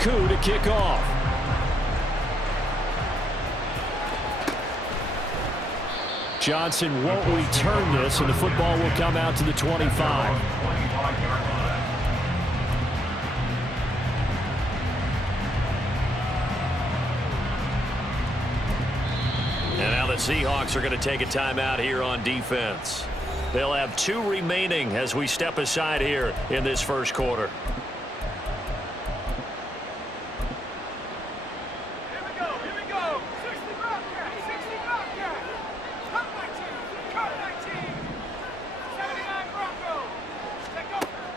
coup to kick off. Johnson won't return this, and the football will come out to the 25. And now the Seahawks are going to take a timeout here on defense. They'll have 2 remaining as we step aside here in this first quarter.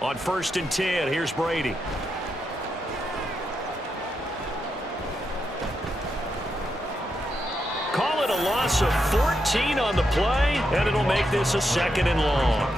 On 1st and 10, here's Brady. Call it a loss of 14 on the play, and it'll make this a 2nd and long.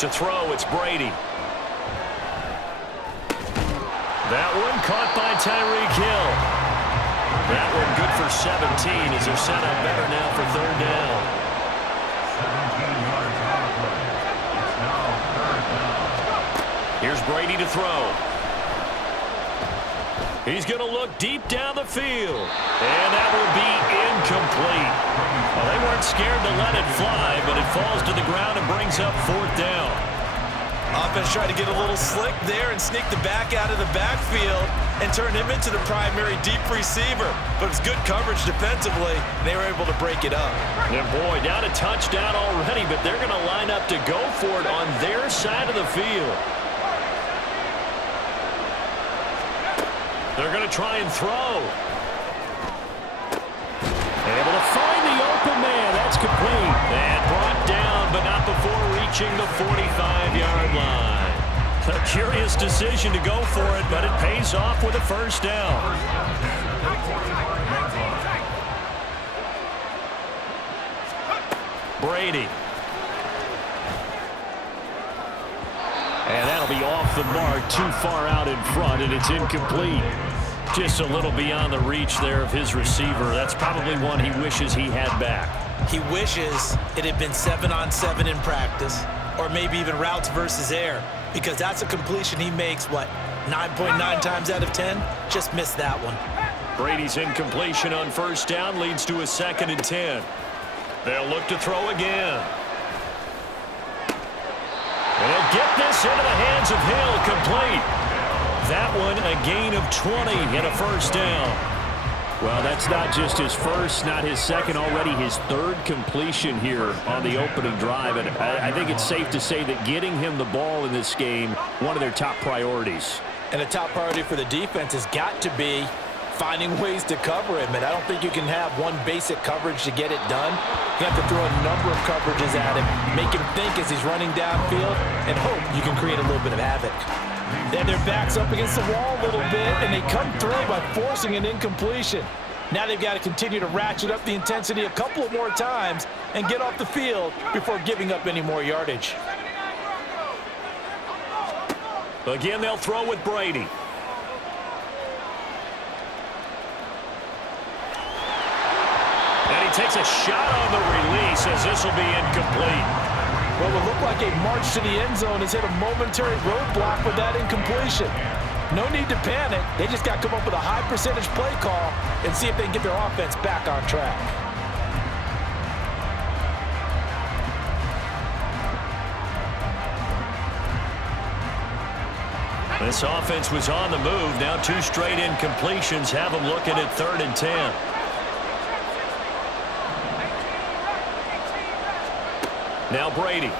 To throw, it's Brady. That one caught by Tyreek Hill. That one good for 17 as they're set up better now for 3rd down. Here's Brady to throw. He's going to look deep down the field. And that will be incomplete. Well, they weren't scared to let it fly, but it falls to the ground and brings up 4th down. Offense tried to get a little slick there and sneak the back out of the backfield and turn him into the primary deep receiver. But it's good coverage defensively, and they were able to break it up. And boy, down a touchdown already, but they're going to line up to go for it on their side of the field. They're going to try and throw. Able to find the open man. That's complete. And brought down, but not before reaching the 45-yard line. A curious decision to go for it, but it pays off with a 1st down. Brady. And that'll be off the mark, too far out in front, and it's incomplete. Just a little beyond the reach there of his receiver. That's probably one he wishes he had back. He wishes it had been 7-on-7 in practice, or maybe even routes versus air, because that's a completion he makes, 9.9 times out of 10? Just missed that one. Brady's incompletion on 1st down leads to a 2nd and 10. They'll look to throw again. And he'll get this into the hands of Hill, complete. That one a gain of 20 and a 1st down. Well, that's not just his first, not his second, already his 3rd completion here on the opening drive. And I think it's safe to say that getting him the ball in this game, one of their top priorities. And a top priority for the defense has got to be finding ways to cover him. And I don't think you can have one basic coverage to get it done. You have to throw a number of coverages at him, make him think as he's running downfield, and hope you can create a little bit of havoc. Then their backs up against the wall a little bit, and they come through by forcing an incompletion. Now they've got to continue to ratchet up the intensity a couple of more times and get off the field before giving up any more yardage. Again, they'll throw with Brady. And he takes a shot on the release as this will be incomplete. What would look like a march to the end zone has hit a momentary roadblock with that incompletion. No need to panic. They just got to come up with a high percentage play call and see if they can get their offense back on track. This offense was on the move. Now 2 straight incompletions have them looking at 3rd and 10. Now Brady.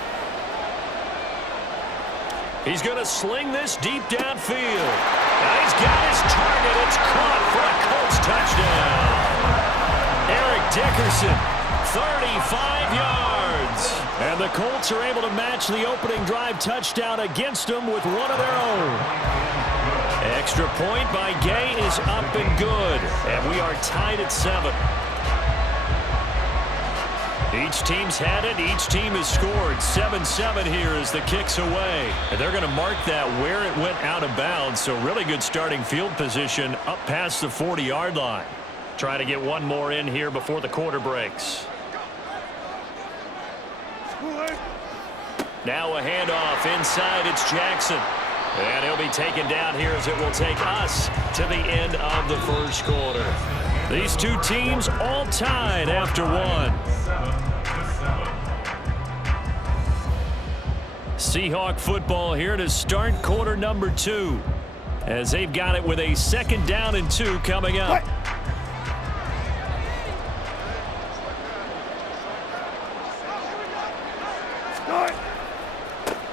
He's going to sling this deep downfield. Now he's got his target. It's caught for a Colts touchdown. Eric Dickerson, 35 yards. And the Colts are able to match the opening drive touchdown against them with one of their own. Extra point by Gay is up and good. And we are tied at 7. Each team's had it. Each team has scored. 7-7 here as the kick's away. And they're going to mark that where it went out of bounds. So really good starting field position up past the 40-yard line. Trying to get one more in here before the quarter breaks. Now a handoff inside. It's Jackson. And he'll be taken down here as it will take us to the end of the first quarter. These two teams all tied after one. Seahawk football here to start quarter number 2. As they've got it with a 2nd down and 2 coming up.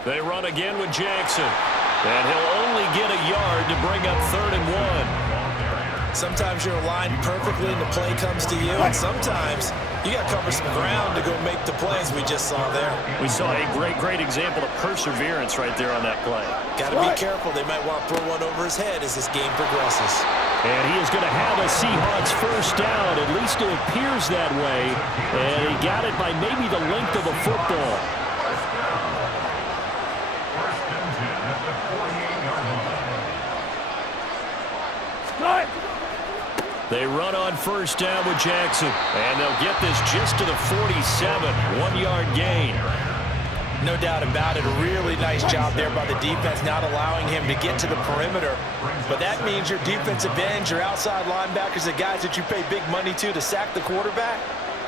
They run again with Jackson. And he'll only get a yard to bring up 3rd and 1. Sometimes you're aligned perfectly and the play comes to you, and sometimes you got to cover some ground to go make the plays we just saw there. We saw a great example of perseverance right there on that play. Got to be careful. They might want to throw one over his head as this game progresses. And he is going to have a Seahawks first down. At least it appears that way. And he got it by maybe the length of a football. They run on first down with Jackson. And they'll get this just to the 47. 1-yard gain. No doubt about it. A really nice job there by the defense, not allowing him to get to the perimeter. But that means your defensive ends, your outside linebackers, the guys that you pay big money to sack the quarterback,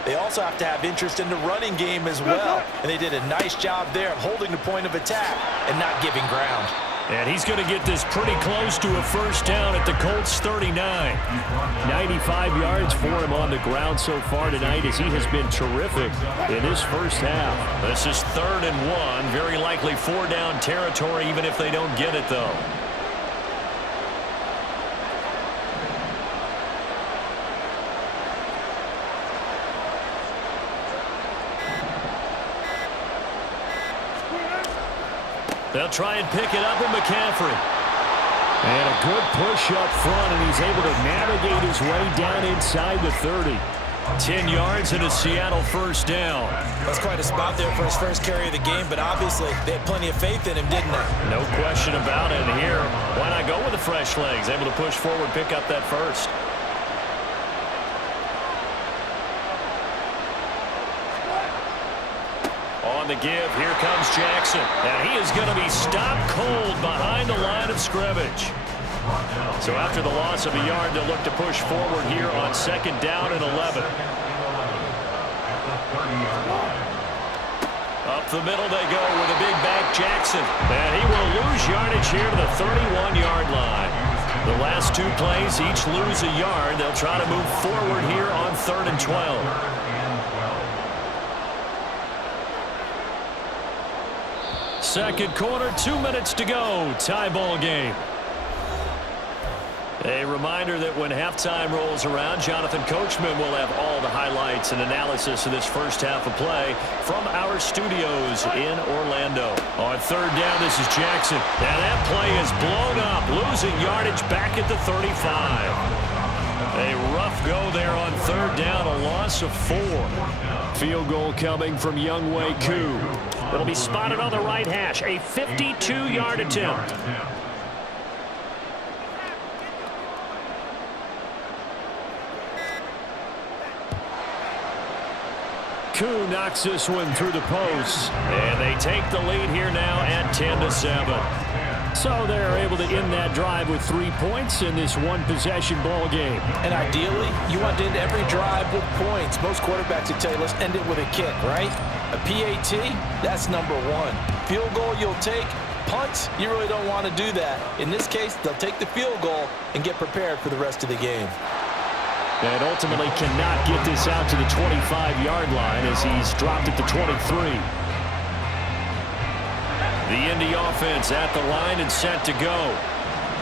they also have to have interest in the running game as well. And they did a nice job there of holding the point of attack and not giving ground. And he's going to get this pretty close to a first down at the Colts 39. 95 yards for him on the ground so far tonight as he has been terrific in his first half. This is 3rd and 1. Very likely 4-down territory even if they don't get it, though. They'll try and pick it up with McCaffrey. And a good push up front, and he's able to navigate his way down inside the 30. 10 yards and a Seattle first down. That's quite a spot there for his first carry of the game, but obviously they had plenty of faith in him, didn't they? No question about it. And here, why not go with the fresh legs? Able to push forward, pick up that first. On the give, here comes Jackson. And he is going to be stopped cold behind the line of scrimmage. So after the loss of a yard, they'll look to push forward here on 2nd down and 11. Up the middle they go with a big back Jackson. And he will lose yardage here to the 31-yard line. The last 2 plays each lose a yard. They'll try to move forward here on 3rd and 12. Second quarter, 2 minutes to go. Tie ball game. A reminder that when halftime rolls around, Jonathan Coachman will have all the highlights and analysis of this first half of play from our studios in Orlando. On 3rd down, this is Jackson. And that play is blown up, losing yardage back at the 35. A rough go there on 3rd down, a loss of 4. Field goal coming from Younghoe Koo. It'll be spotted on the right hash, a 52-yard attempt. Koo knocks this one through the post, and they take the lead here now at 10-7. So they're able to end that drive with 3 points in this one-possession ball game. And ideally, you want to end every drive with points. Most quarterbacks would tell you, let's end it with a kick, right? A PAT, that's number 1. Field goal you'll take. Punts, you really don't want to do that. In this case, they'll take the field goal and get prepared for the rest of the game. And ultimately cannot get this out to the 25-yard line as he's dropped at the 23. The Indy offense at the line and set to go.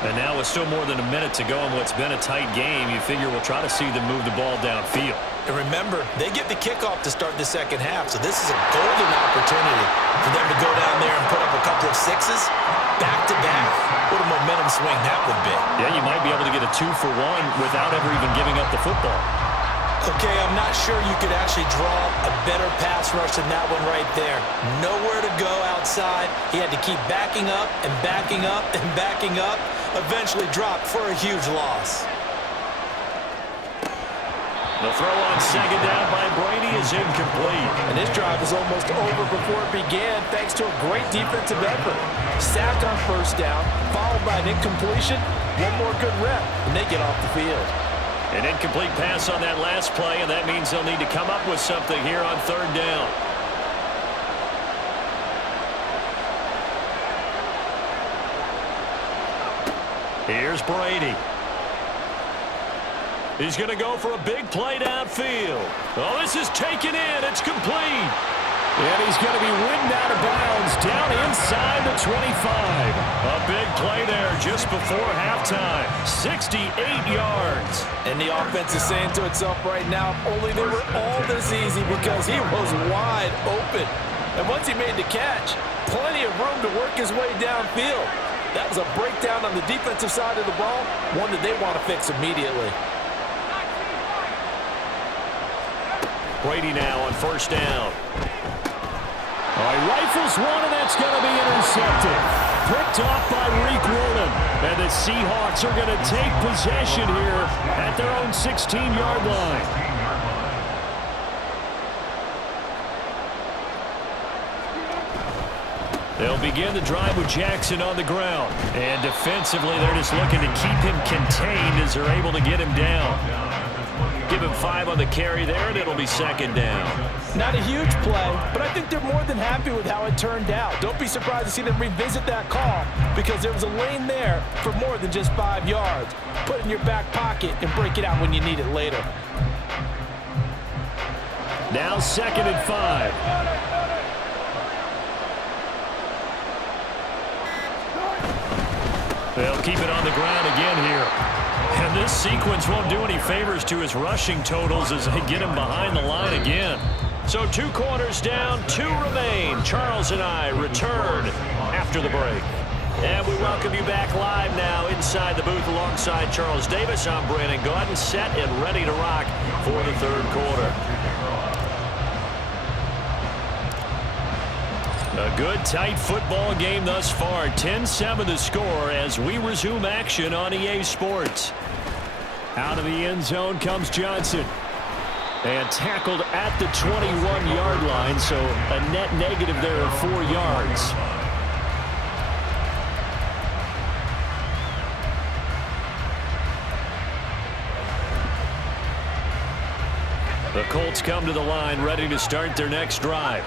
And now with still more than a minute to go in what's been a tight game, you figure we'll try to see them move the ball downfield. And remember, they get the kickoff to start the second half, so this is a golden opportunity for them to go down there and put up a couple of sixes back-to-back. What a momentum swing that would be. Yeah, you might be able to get a 2-for-1 without ever even giving up the football. Okay, I'm not sure you could actually draw up a better pass rush than that one right there. Nowhere to go outside. He had to keep backing up and backing up and backing up. Eventually dropped for a huge loss. The throw on second down by Brady is incomplete. And this drive is almost over before it began thanks to a great defensive effort. Sacked on first down, followed by an incompletion. One more good rep, and they get off the field. An incomplete pass on that last play, and that means they'll need to come up with something here on third down. Here's Brady. He's going to go for a big play downfield. Oh, this is taken in. It's complete. And he's going to be ridden out of bounds down inside the 25. A big play there just before halftime. 68 yards. And the offense is saying to itself right now, if only they were all this easy, because he was wide open. And once he made the catch, plenty of room to work his way downfield. That was a breakdown on the defensive side of the ball, one that they want to fix immediately. Brady now on first down. He rifles one, and that's going to be intercepted. Picked off by Reek Woolen. And the Seahawks are going to take possession here at their own 16-yard line. They'll begin the drive with Jackson on the ground. And defensively, they're just looking to keep him contained as they're able to get him down. Give him 5 on the carry there, and it'll be second down. Not a huge play, but I think they're more than happy with how it turned out. Don't be surprised to see them revisit that call, because there was a lane there for more than just 5 yards. Put it in your back pocket and break it out when you need it later. Now second and 5. They'll keep it on the ground again here. And this sequence won't do any favors to his rushing totals as they get him behind the line again. So 2 quarters down, 2 remain. Charles and I return after the break. And we welcome you back live now inside the booth alongside Charles Davis. I'm Brandon Gaudin, set and ready to rock for the third quarter. A good, tight football game thus far. 10-7 the score as we resume action on EA Sports. Out of the end zone comes Johnson. And tackled at the 21-yard line, so a net negative there of 4 yards. The Colts come to the line ready to start their next drive.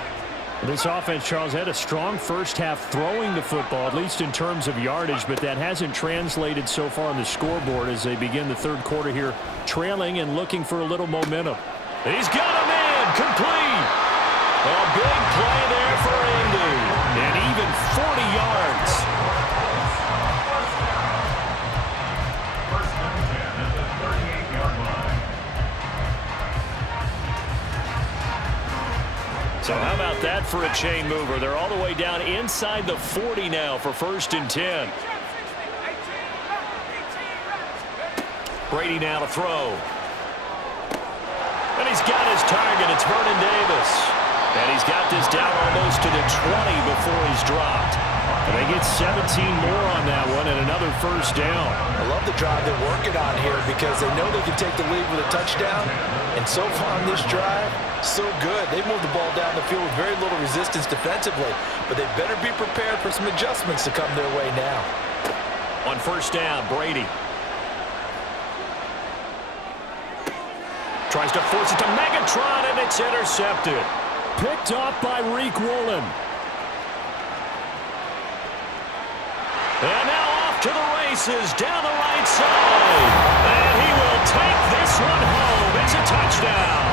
This offense, Charles, had a strong first half throwing the football, at least in terms of yardage, but that hasn't translated so far on the scoreboard as they begin the third quarter here, trailing and looking for a little momentum. He's got a man complete. A big play there for Indy, and even 40 yards. So how about that for a chain mover? They're all the way down inside the 40 now for first and 10. Brady now to throw. And he's got his target. It's Vernon Davis. And he's got this down almost to the 20 before he's dropped. And they get 17 more on that one and another first down. I love the drive they're working on here because they know they can take the lead with a touchdown. And so far on this drive, so good. They moved the ball down the field with very little resistance defensively. But they better be prepared for some adjustments to come their way now. On first down, Brady. Tries to force it to Megatron, and it's intercepted. Picked off by Reek Woolen. And now off to the races down the right side. And he will take this one home. It's a touchdown.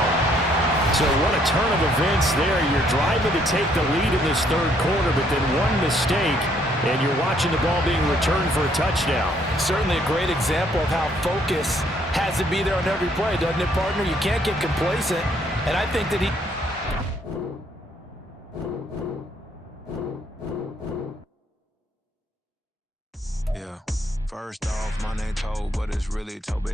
So what a turn of events there. You're driving to take the lead in this third quarter, but then one mistake, And you're watching the ball being returned for a touchdown. Certainly a great example of how focus has to be there on every play, doesn't it, partner? You can't get complacent, and I think that he... Yeah, first off, my name Toe, but it's really Toby.